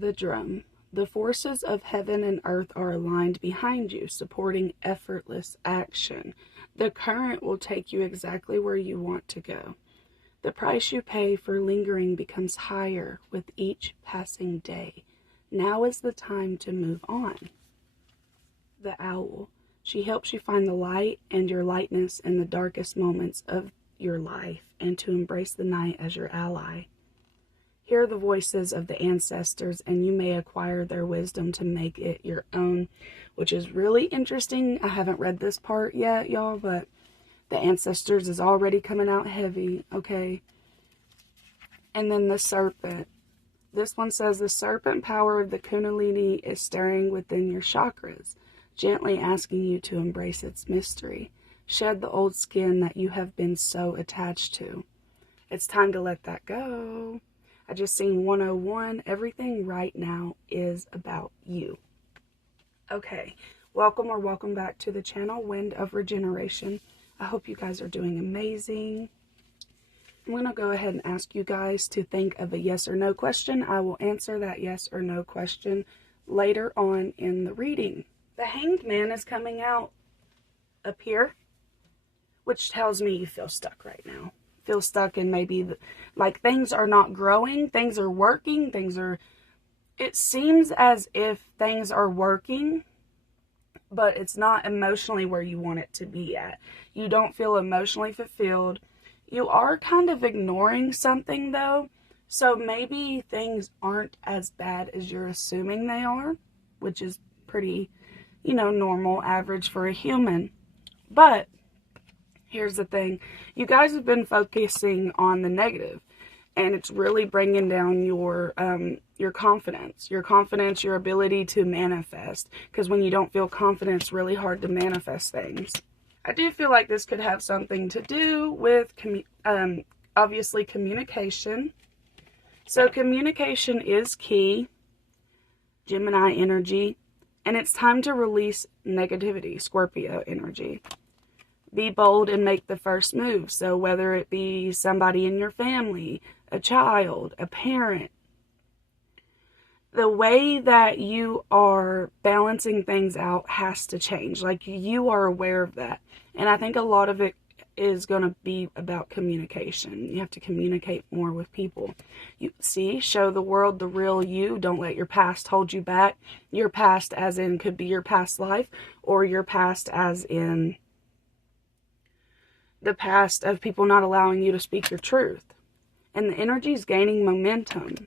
The drum. The forces of heaven and earth are aligned behind you, supporting effortless action. The current will take you exactly where you want to go. The price you pay for lingering becomes higher with each passing day. Now is the time to move on. The owl. She helps you find the light and your lightness in the darkest moments of your life, and to embrace the night as your ally. Hear the voices of the ancestors, and you may acquire their wisdom to make it your own, which is really interesting. I haven't read this part yet, y'all, but the ancestors is already coming out heavy, okay? And then the serpent. This one says, the serpent power of the Kundalini is stirring within your chakras, gently asking you to embrace its mystery. Shed the old skin that you have been so attached to. It's time to let that go. I just seen 101. Everything right now is about you. Okay, welcome back to the channel, Wind of Regeneration. I hope you guys are doing amazing. I'm going to go ahead and ask you guys to think of a yes or no question. I will answer that yes or no question later on in the reading. The Hanged Man is coming out up here, which tells me you feel stuck right now. Feel stuck and maybe like things are not growing, things are working, it seems as if things are working, but it's not emotionally where you want it to be at. You don't feel emotionally fulfilled. You are kind of ignoring something though, so maybe things aren't as bad as you're assuming they are, which is pretty, normal, average for a human. But here's the thing. You guys have been focusing on the negative, and it's really bringing down your confidence, your ability to manifest, because when you don't feel confident, it's really hard to manifest things. I do feel like this could have something to do with, obviously, communication. So communication is key, Gemini energy, and it's time to release negativity, Scorpio energy. Be bold and make the first move. So whether it be somebody in your family, a child, a parent, the way that you are balancing things out has to change. Like, you are aware of that. And I think a lot of it is going to be about communication. You have to communicate more with people. Show the world the real you. Don't let your past hold you back. Your past as in could be your past life, or your past as in the past of people not allowing you to speak your truth. And the energy is gaining momentum.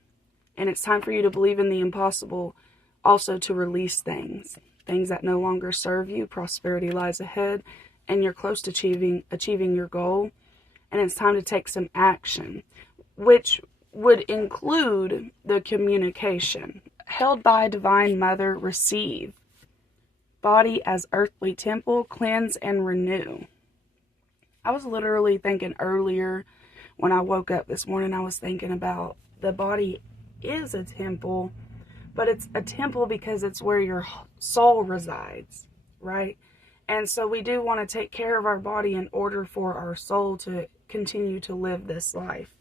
And it's time for you to believe in the impossible, also to release things that no longer serve you. Prosperity lies ahead, and you're close to achieving your goal. And it's time to take some action, which would include the communication. Held by Divine Mother, receive. Body as earthly temple, cleanse and renew. I was literally thinking earlier when I woke up this morning, I was thinking about the body is a temple, but it's a temple because it's where your soul resides, right? And so we do want to take care of our body in order for our soul to continue to live this life.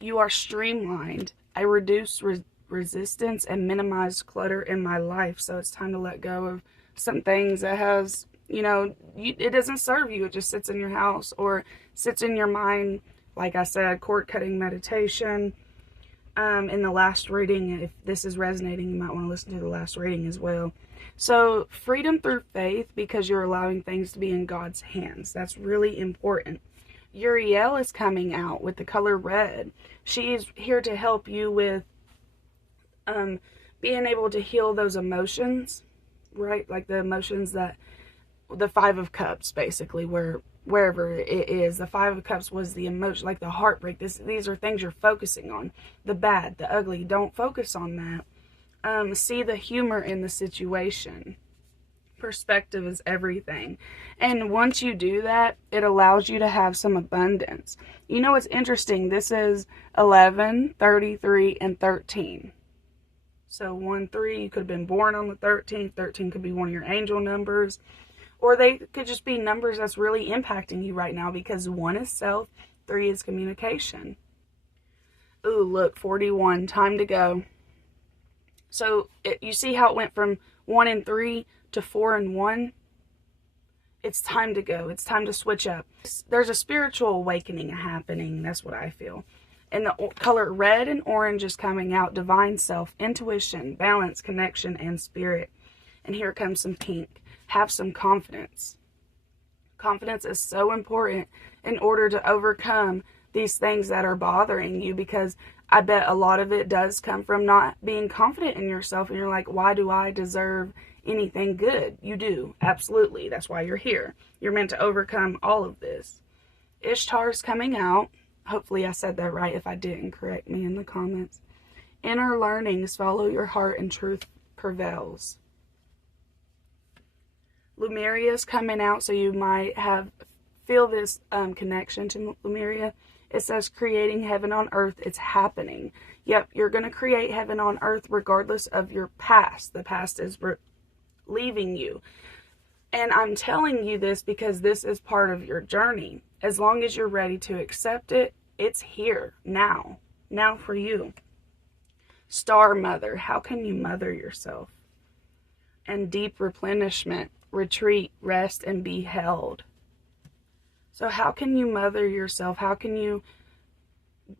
You are streamlined. I reduce resistance and minimize clutter in my life. So it's time to let go of some things that has, it doesn't serve you. It just sits in your house or sits in your mind. Like I said, cord cutting meditation. In the last reading, if this is resonating, you might want to listen to the last reading as well. So freedom through faith, because you're allowing things to be in God's hands. That's really important. Uriel is coming out with the color red. She is here to help you with being able to heal those emotions, right? Like the emotions that, the Five of Cups, basically, wherever it is. The Five of Cups was the emotion, like the heartbreak. These are things you're focusing on. The bad, the ugly. Don't focus on that. See the humor in the situation. Perspective is everything. And once you do that, it allows you to have some abundance. You know, it's interesting. This is 11, 33, and 13. So 1, 3, you could have been born on the 13th. 13 could be one of your angel numbers. Or they could just be numbers that's really impacting you right now, because 1 is self, 3 is communication. Ooh, look, 41. Time to go. So you see how it went from 1 and 3 to 4 and 1? It's time to go. It's time to switch up. There's a spiritual awakening happening. That's what I feel. And the color red and orange is coming out. Divine self, intuition, balance, connection, and spirit. And here comes some pink. Have some confidence. Confidence is so important in order to overcome these things that are bothering you, because I bet a lot of it does come from not being confident in yourself. And you're like, why do I deserve anything good? You do. Absolutely. That's why you're here. You're meant to overcome all of this. Ishtar's coming out. Hopefully I said that right. If I didn't, correct me in the comments. Inner learnings, follow your heart, and truth prevails. Lumeria's coming out, so you might feel this connection to Lumeria. It says creating heaven on earth. It's happening. Yep, you're going to create heaven on earth regardless of your past. The past is leaving you. And I'm telling you this because this is part of your journey. As long as you're ready to accept it, it's here now. Now for you. Star Mother. How can you mother yourself? And deep replenishment. Retreat, rest, and be held. So how can you mother yourself? How can you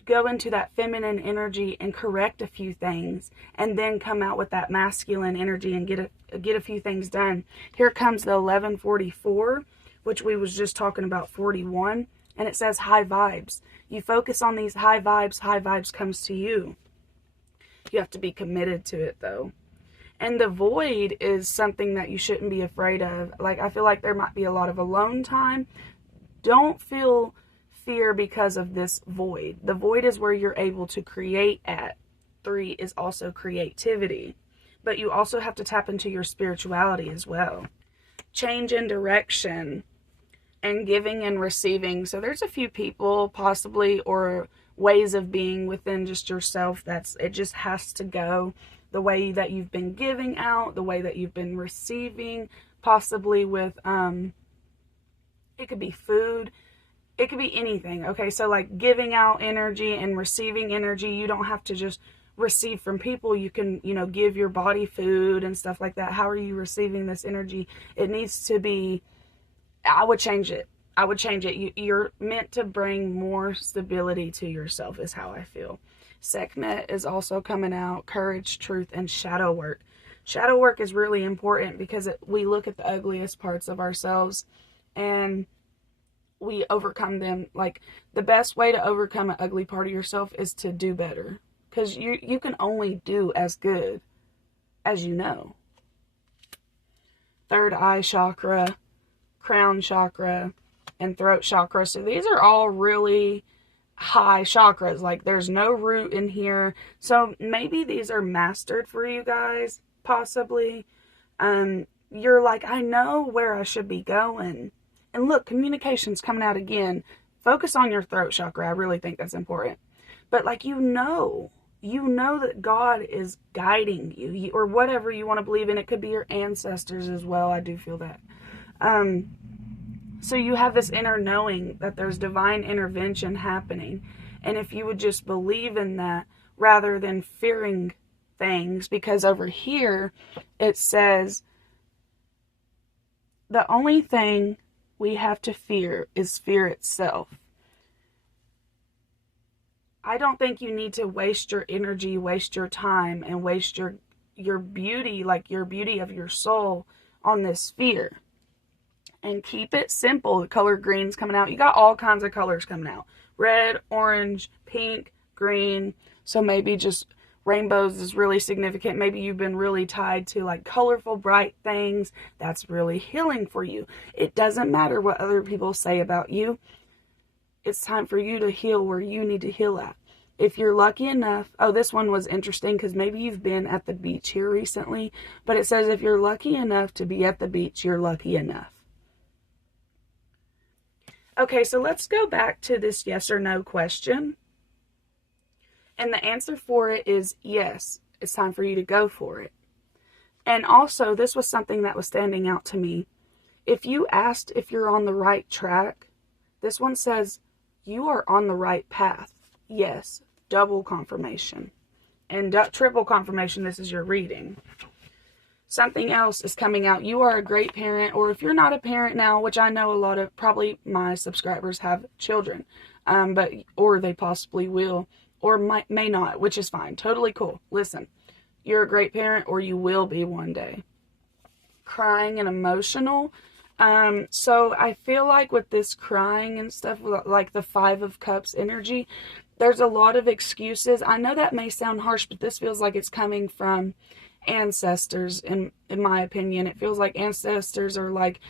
go into that feminine energy and correct a few things, and then come out with that masculine energy and get a few things done? Here comes the 1144, which we was just talking about 41, and it says high vibes. You focus on these high vibes comes to you. You have to be committed to it though. And the void is something that you shouldn't be afraid of. Like, I feel like there might be a lot of alone time. Don't feel fear because of this void. The void is where you're able to create at. 3 is also creativity. But you also have to tap into your spirituality as well. Change in direction and giving and receiving. So there's a few people possibly, or ways of being within just yourself, it just has to go. The way that you've been giving out, the way that you've been receiving, possibly with, it could be food, it could be anything, okay? So like giving out energy and receiving energy, you don't have to just receive from people. You can, give your body food and stuff like that. How are you receiving this energy? It needs to be, I would change it. You're meant to bring more stability to yourself is how I feel. Sekhmet is also coming out. Courage, truth, and shadow work. Shadow work is really important because we look at the ugliest parts of ourselves and we overcome them. Like, the best way to overcome an ugly part of yourself is to do better. Because you can only do as good as you know. Third eye chakra, crown chakra, and throat chakra. So these are all really high chakras. Like, there's no root in here. So maybe these are mastered for you guys, possibly. You're like, I know where I should be going. And look, communication's coming out again. Focus on your throat chakra. I really think that's important. But like, you know that God is guiding you, or whatever you want to believe in. It could be your ancestors as well. I do feel that. So you have this inner knowing that there's divine intervention happening. And if you would just believe in that rather than fearing things, because over here it says the only thing we have to fear is fear itself. I don't think you need to waste your energy, waste your time, and waste your beauty, like your beauty of your soul, on this fear. And keep it simple. The color green's coming out. You got all kinds of colors coming out. Red, orange, pink, green. So maybe just rainbows is really significant. Maybe you've been really tied to like colorful, bright things. That's really healing for you. It doesn't matter what other people say about you. It's time for you to heal where you need to heal at. If you're lucky enough, this one was interesting because maybe you've been at the beach here recently, but it says if you're lucky enough to be at the beach, you're lucky enough. Okay, so let's go back to this yes or no question. And the answer for it is yes. It's time for you to go for it. And also, this was something that was standing out to me. If you asked if you're on the right track, this one says you are on the right path. Yes, double confirmation. And triple confirmation, this is your reading. Something else is coming out. You are a great parent, or if you're not a parent now, which I know a lot of, probably my subscribers have children, or they possibly will, or may not, which is fine. Totally cool. Listen, you're a great parent, or you will be one day. Crying and emotional. So I feel like with this crying and stuff, like the 5 of Cups energy, there's a lot of excuses. I know that may sound harsh, but this feels like it's coming from ancestors, in my opinion. It feels like ancestors are like,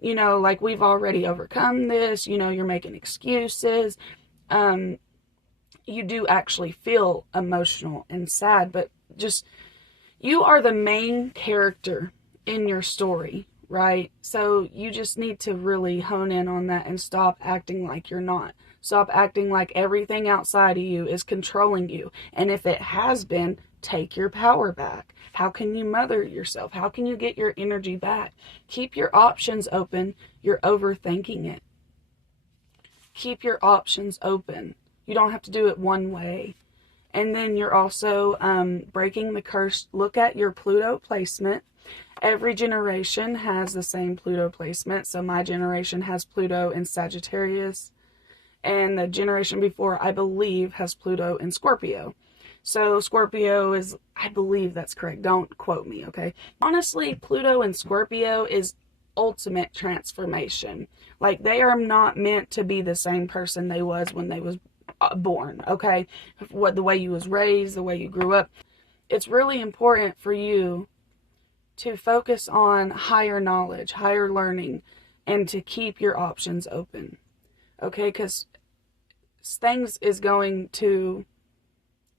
you know, like, we've already overcome this, you know, you're making excuses. You do actually feel emotional and sad, but just, you are the main character in your story, right? So you just need to really hone in on that and stop acting like you're not. Stop acting like everything outside of you is controlling you. And if it has been, take your power back. How can you mother yourself? How can you get your energy back? Keep your options open. You're overthinking it. Keep your options open. You don't have to do it one way. And then you're also breaking the curse. Look at your Pluto placement. Every generation has the same Pluto placement. So my generation has Pluto in Sagittarius. And the generation before, I believe, has Pluto in Scorpio. So Scorpio is, I believe that's correct. Don't quote me, okay? Honestly, Pluto and Scorpio is ultimate transformation. Like, they are not meant to be the same person they was when they was born, okay? The way you was raised, the way you grew up. It's really important for you to focus on higher knowledge, higher learning, and to keep your options open, okay? Because things is going to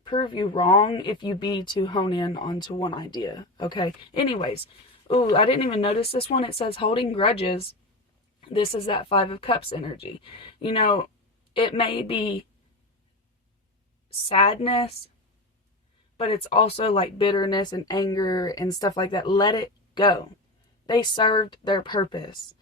prove you wrong if you be to hone in onto one idea, okay? Anyways, ooh, I didn't even notice this one. It says holding grudges. This is that 5 of Cups energy. You know, it may be sadness, but it's also like bitterness and anger and stuff like that. Let it go. They served their purpose.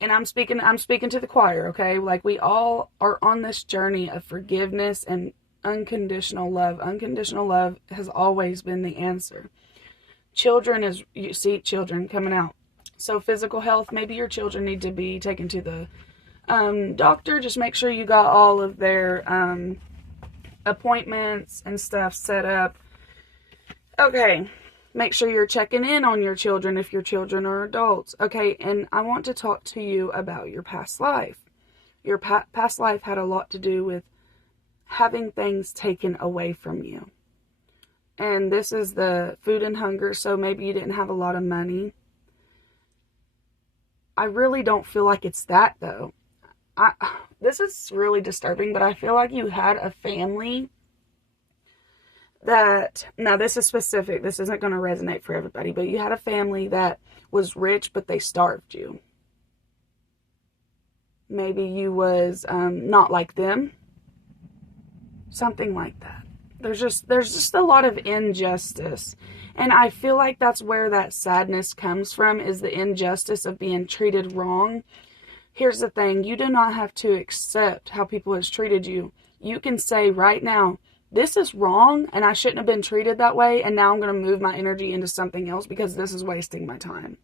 And I'm speaking to the choir, okay? Like, we all are on this journey of forgiveness and unconditional love. Unconditional love has always been the answer. Children is, you see children coming out. So physical health, maybe your children need to be taken to the doctor. Just make sure you got all of their appointments and stuff set up. Okay. Make sure you're checking in on your children if your children are adults. Okay, and I want to talk to you about your past life. Your past life had a lot to do with having things taken away from you. And this is the food and hunger, so maybe you didn't have a lot of money. I really don't feel like it's that, though. This is really disturbing, but I feel like you had a family that, now this is specific, this isn't going to resonate for everybody, but you had a family that was rich, but they starved you. Maybe you was not like them. Something like that. There's just a lot of injustice. And I feel like that's where that sadness comes from, is the injustice of being treated wrong. Here's the thing, you do not have to accept how people has treated you. You can say right now, this is wrong and I shouldn't have been treated that way, and now I'm going to move my energy into something else because this is wasting my time.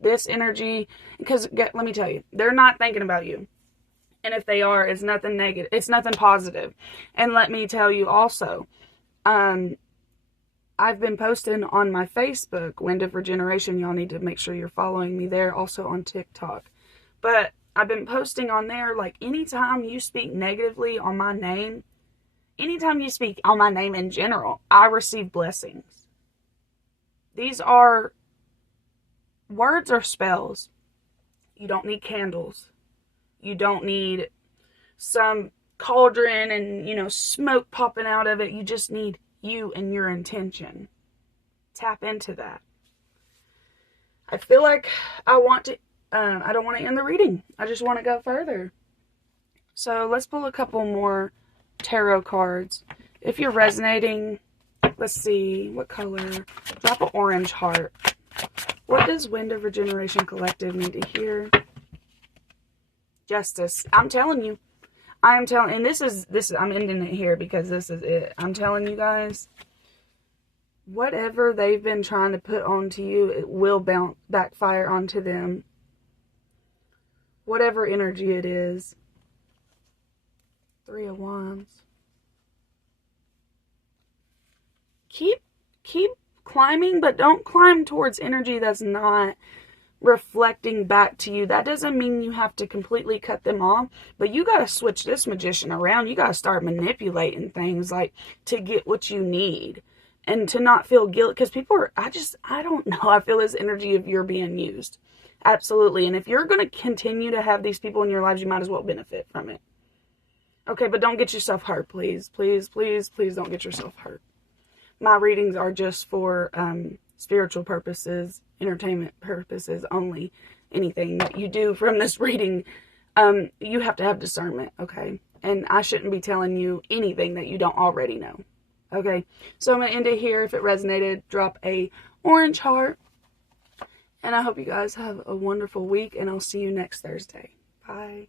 This energy, because let me tell you, they're not thinking about you. And if they are, it's nothing negative. It's nothing positive. And let me tell you also, I've been posting on my Facebook, Wind of Regeneration. Y'all need to make sure you're following me there. Also on TikTok. But I've been posting on there, like, anytime you speak negatively on my name, anytime you speak on my name in general, I receive blessings. These are words or spells. You don't need candles. You don't need some cauldron and, smoke popping out of it. You just need you and your intention. Tap into that. I feel like I don't want to end the reading. I just want to go further. So let's pull a couple more tarot cards. If you're resonating, let's see, what color? Drop an orange heart. What does Wind of Regeneration Collective need to hear? Justice. I'm telling you, I am telling, and this is, I'm ending it here because this is it. I'm telling you guys, whatever they've been trying to put onto you, it will backfire onto them. Whatever energy it is. 3 of Wands. Keep climbing, but don't climb towards energy that's not reflecting back to you. That doesn't mean you have to completely cut them off, but you got to switch this magician around. You got to start manipulating things, like, to get what you need and to not feel guilt, because people are, I don't know, I feel this energy of you're being used. Absolutely. And if you're going to continue to have these people in your lives, you might as well benefit from it. Okay, but don't get yourself hurt, please. Please, please, please don't get yourself hurt. My readings are just for spiritual purposes, entertainment purposes only. Anything that you do from this reading, you have to have discernment, okay? And I shouldn't be telling you anything that you don't already know, okay? So I'm going to end it here. If it resonated, drop a orange heart. And I hope you guys have a wonderful week, and I'll see you next Thursday. Bye.